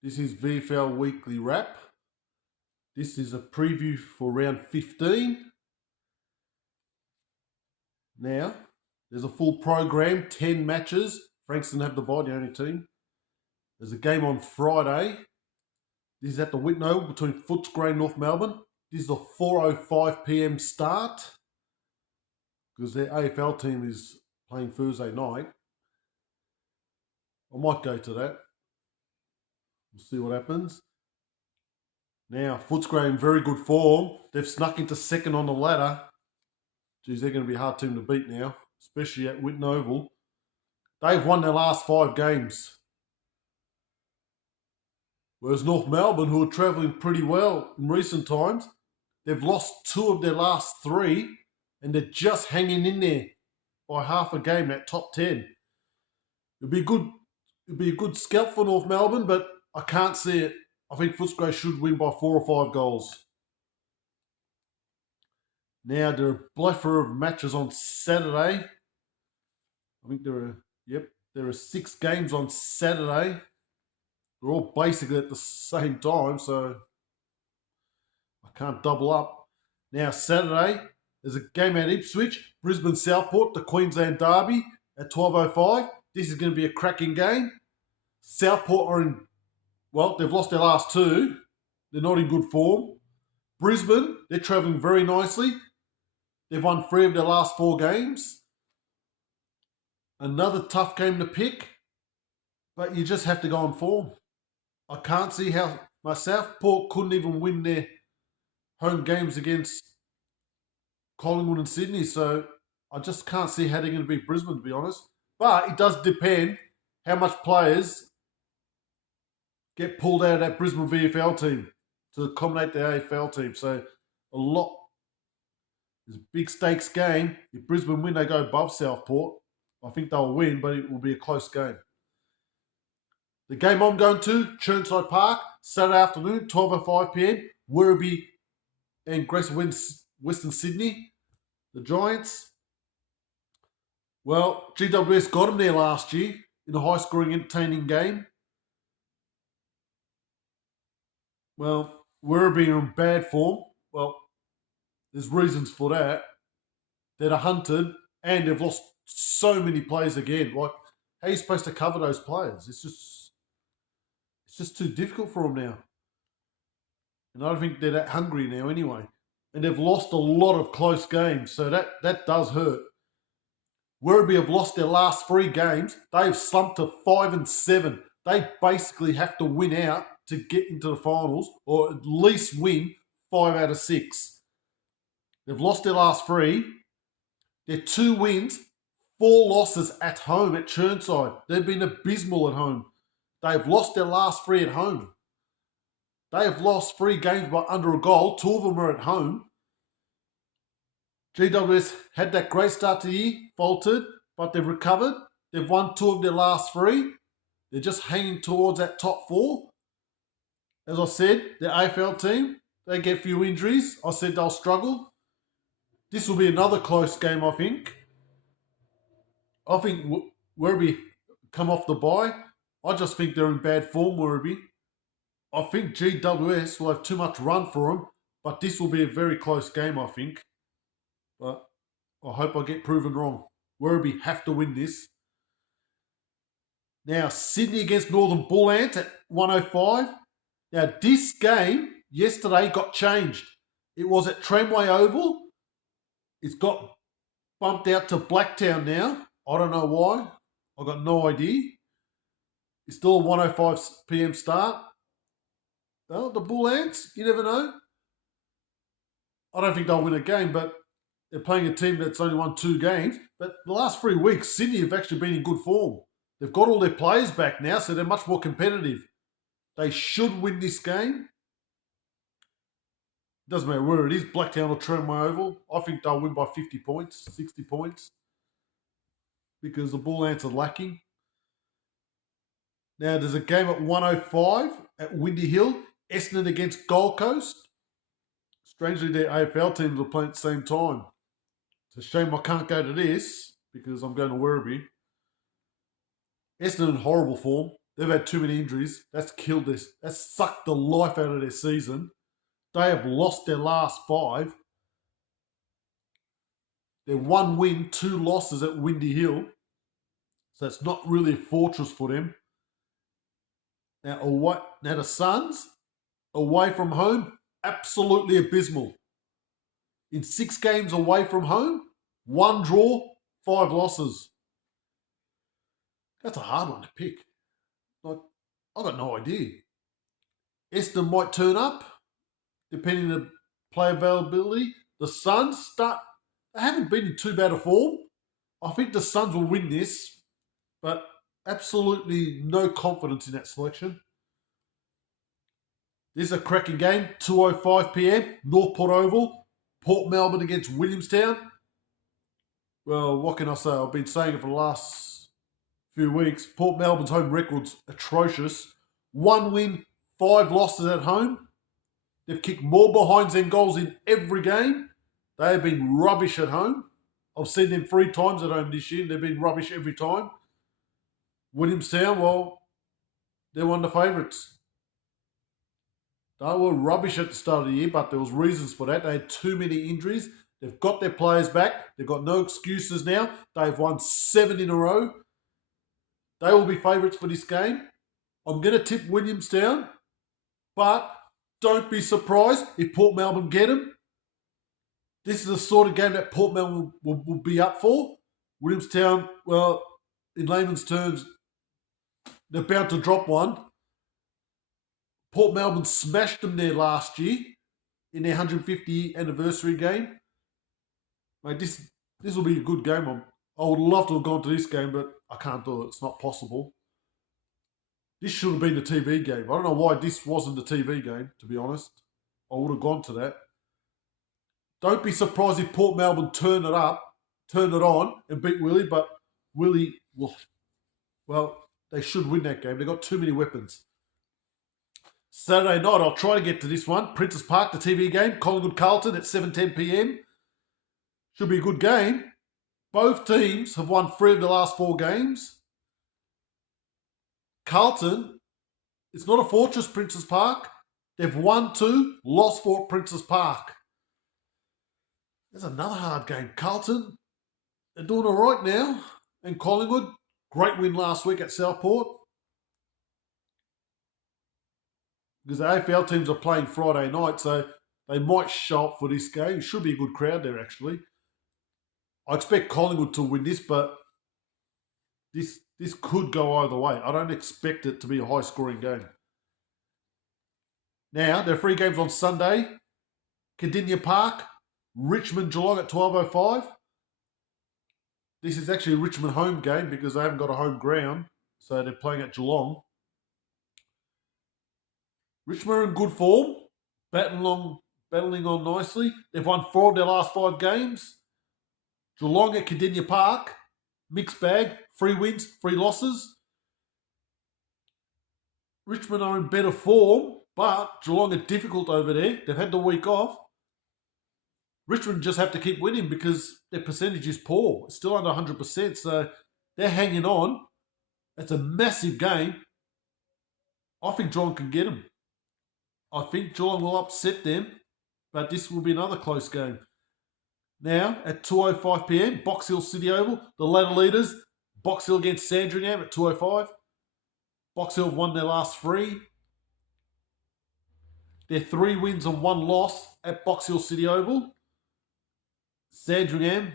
This is VFL Weekly Wrap. This is a preview for round 15. Now, there's a full program, 10 matches. Frankston have the bye, the only team. There's a game on Friday. This is at the Whitno between Footscray and North Melbourne. This is a 4:05 p.m. start because their AFL team is playing Thursday night. I might go to that. We'll see what happens. Now, Footscray in very good form. They've snuck into second on the ladder. Geez, they're going to be a hard team to beat now, especially at Whitton Oval. They've won their last 5 games. Whereas North Melbourne, who are travelling pretty well in recent times, they've lost 2 of their last 3, and they're just hanging in there by half a game at top 10. It'd be a good scalp for North Melbourne, but I can't see it. I think Footscray should win by 4 or 5 goals. Now, there are a plethora of matches on Saturday. I think there are 6 games on Saturday. They're all basically at the same time, so I can't double up. Now, Saturday, there's a game at Ipswich, Brisbane Southport, the Queensland Derby at 12:05. This is going to be a cracking game. Southport are they've lost their last 2. They're not in good form. Brisbane, they're travelling very nicely. They've won 3 of their last 4 games. Another tough game to pick, but you just have to go on form. I can't see how my Southport couldn't even win their home games against Collingwood and Sydney, so I just can't see how they're going to beat Brisbane, to be honest. But it does depend how much players get pulled out of that Brisbane VFL team to accommodate the AFL team. So it's a big stakes game. If Brisbane win, they go above Southport. I think they'll win, but it will be a close game. The game I'm going to, Chirnside Park, Saturday afternoon, 12:05 p.m. Werribee and Greater Western Sydney, the Giants. Well, GWS got them there last year in a high-scoring, entertaining game. Well, Werribee are in bad form. Well, there's reasons for that. They're hunted, and they've lost so many players again. Like, how are you supposed to cover those players? It's just too difficult for them now. And I don't think they're that hungry now anyway. And they've lost a lot of close games, so that does hurt. Werribee have lost their last 3 games. They've slumped to 5-7. They basically have to win out to get into the finals, or at least win 5 out of 6. They've lost their last 3. They're 2 wins, 4 losses at home at Chirnside. They've been abysmal at home. They've lost their last 3 at home. They have lost 3 games by under a goal. 2 of them are at home. GWS had that great start to the year, faltered, but they've recovered. They've won 2 of their last 3. They're just hanging towards that top 4. As I said, the AFL team, they get a few injuries. I said they'll struggle. This will be another close game, I think. I think Werribee come off the bye. I just think they're in bad form, Werribee. I think GWS will have too much run for them, but this will be a very close game, I think. But I hope I get proven wrong. Werribee have to win this. Now, Sydney against Northern Bull Ants at 1:05. Now, this game yesterday got changed. It was at Tramway Oval. It's got bumped out to Blacktown now. I don't know why. I got no idea. It's still a 1:05 p.m. start. Well, the Bull Ants, you never know. I don't think they'll win a game, but they're playing a team that's only won 2 games. But the last 3 weeks, Sydney have actually been in good form. They've got all their players back now, so they're much more competitive. They should win this game. Doesn't matter where it is, Blacktown or Tramway Oval. I think they'll win by 50 points, 60 points, because the Bull Ants are lacking. Now, there's a game at 1:05 at Windy Hill, Essendon against Gold Coast. Strangely, their AFL teams are playing at the same time. It's a shame I can't go to this because I'm going to Werribee. Essendon in horrible form. They've had too many injuries. That's killed this. That's sucked the life out of their season. They have lost their last 5. They're 1 win, 2 losses at Windy Hill. So it's not really a fortress for them. Now the Suns, away from home, absolutely abysmal. In 6 games away from home, 1 draw, 5 losses. That's a hard one to pick. Like, I've got no idea. Eston might turn up, depending on the play availability. The Suns they haven't been in too bad a form. I think the Suns will win this, but absolutely no confidence in that selection. This is a cracking game, 2:05 p.m, Northport Oval, Port Melbourne against Williamstown. Well, what can I say? I've been saying it for the last few weeks. Port Melbourne's home record's atrocious. 1 win, 5 losses at home. They've kicked more behinds than goals in every game. They have been rubbish at home. I've seen them 3 times at home this year. They've been rubbish every time. Williamstown, well, they're one of the favourites. They were rubbish at the start of the year, but there was reasons for that. They had too many injuries. They've got their players back. They've got no excuses now. They've won 7 in a row. They will be favourites for this game. I'm going to tip Williamstown, but don't be surprised if Port Melbourne get them. This is the sort of game that Port Melbourne will be up for. Williamstown, well, in layman's terms, they're bound to drop one. Port Melbourne smashed them there last year in their 150th anniversary game. Mate, this will be a good game. I would love to have gone to this game, but I can't do it. It's not possible. This should have been the TV game. I don't know why this wasn't the TV game, to be honest. I would have gone to that. Don't be surprised if Port Melbourne turn it on and beat Willie, but Willie will, well, they should win that game. They've got too many weapons. Saturday night, I'll try to get to this one. Princes Park, the TV game. Collingwood Carlton at 7:10 p.m. Should be a good game. Both teams have won 3 of the last 4 games. Carlton, it's not a fortress, Princes Park. They've won 2, lost 4 at Princes Park. There's another hard game. Carlton, they're doing all right now. And Collingwood, great win last week at Southport. Because the AFL teams are playing Friday night, so they might show up for this game. It should be a good crowd there, actually. I expect Collingwood to win this, but this could go either way. I don't expect it to be a high-scoring game. Now, there are 3 games on Sunday. Cardinia Park, Richmond Geelong at 12:05. This is actually a Richmond home game because they haven't got a home ground, so they're playing at Geelong. Richmond are in good form, battling on nicely. They've won 4 of their last 5 games. Geelong at Cardinia Park, mixed bag, 3 wins, 3 losses. Richmond are in better form, but Geelong are difficult over there. They've had the week off. Richmond just have to keep winning because their percentage is poor. It's still under 100%, so they're hanging on. It's a massive game. I think Geelong can get them. I think Geelong will upset them, but this will be another close game. Now, at 2:05 p.m, Box Hill City Oval, the ladder leaders, Box Hill against Sandringham at 2:05. Box Hill have won their last 3. They're 3 wins and 1 loss at Box Hill City Oval. Sandringham,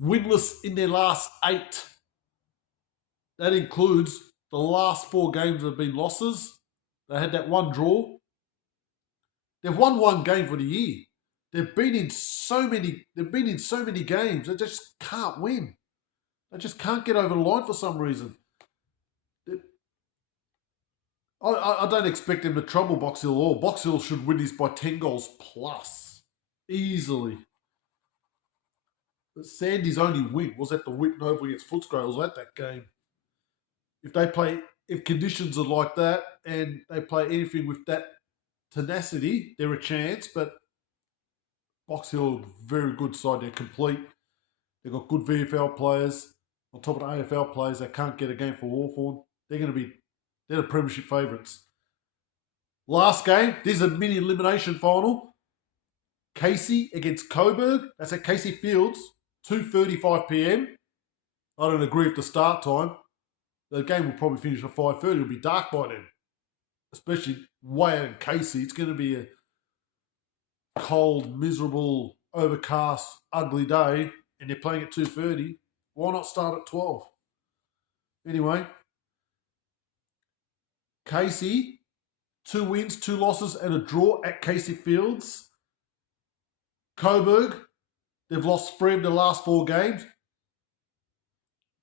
winless in their last 8. That includes the last 4 games have been losses. They had that 1 draw. They've won 1 game for the year. They've been in so many games. They just can't win. They just can't get over the line for some reason. I don't expect them to trouble Box Hill at all. Box Hill should win this by 10 goals plus. Easily. But Sandy's only win was at the Whitten Oval against Footscray. Was at that game. If conditions are like that and they play anything with that tenacity, they're a chance. But Box Hill, very good side. They're complete. They've got good VFL players. on top of the AFL players that can't get a game for Hawthorn. They're the premiership favourites. Last game, this is a mini elimination final. Casey against Coburg. That's at Casey Fields, 2:35 p.m. I don't agree with the start time. The game will probably finish at 5:30. It'll be dark by then. Especially way out in Casey. It's going to be a cold, miserable, overcast, ugly day. And they're playing at 2:30. Why not start at 12? Anyway, Casey, 2 wins, 2 losses, and a draw at Casey Fields. Coburg, they've lost 3 of the last 4 games.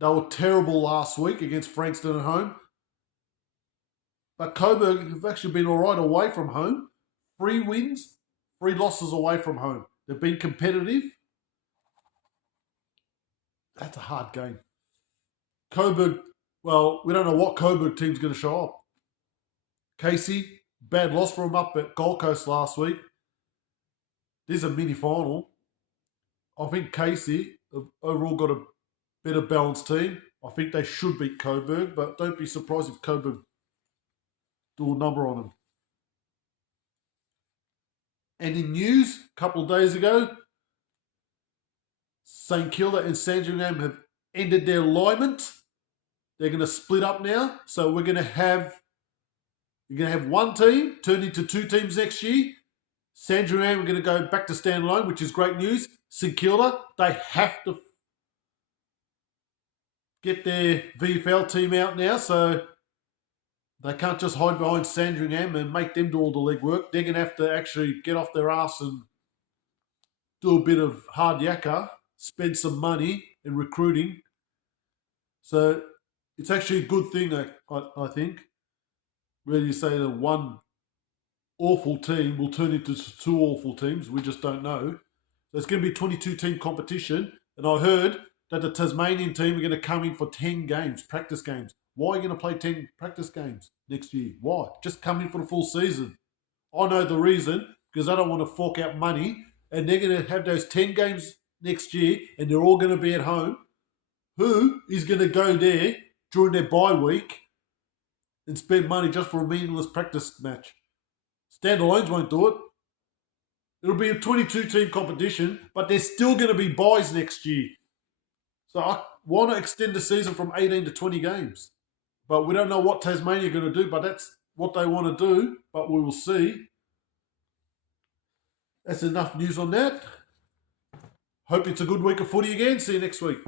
They were terrible last week against Frankston at home. But Coburg have actually been all right away from home. 3 wins, 3 losses away from home. They've been competitive. That's a hard game. Coburg, well, we don't know what Coburg team's going to show up. Casey, bad loss for them up at Gold Coast last week. This is a mini final. I think Casey have overall got a better balanced team. I think they should beat Coburg, but don't be surprised if Coburg do a number on them. And in news, a couple of days ago, St Kilda and Sandringham have ended their alignment. They're going to split up now. So we're going to have one team turned into 2 teams next year. Sandringham, we're going to go back to standalone, which is great news. St Kilda, they have to get their VFL team out now, so they can't just hide behind Sandringham and make them do all the legwork. They're going to have to actually get off their ass and do a bit of hard yakka, spend some money in recruiting. So it's actually a good thing, I think. Where you say that one awful team will turn into 2 awful teams. We just don't know. So it's going to be a 22-team competition. And I heard that the Tasmanian team are going to come in for 10 games, practice games. Why are you going to play 10 practice games next year? Why? Just come in for the full season. I know the reason, because I don't want to fork out money. And they're going to have those 10 games next year, and they're all going to be at home. Who is going to go there during their bye week and spend money just for a meaningless practice match? Standalones won't do it. It'll be a 22-team competition, but there's still going to be buys next year. So I want to extend the season from 18 to 20 games. But we don't know what Tasmania are going to do, but that's what they want to do. But we will see. That's enough news on that. Hope it's a good week of footy again. See you next week.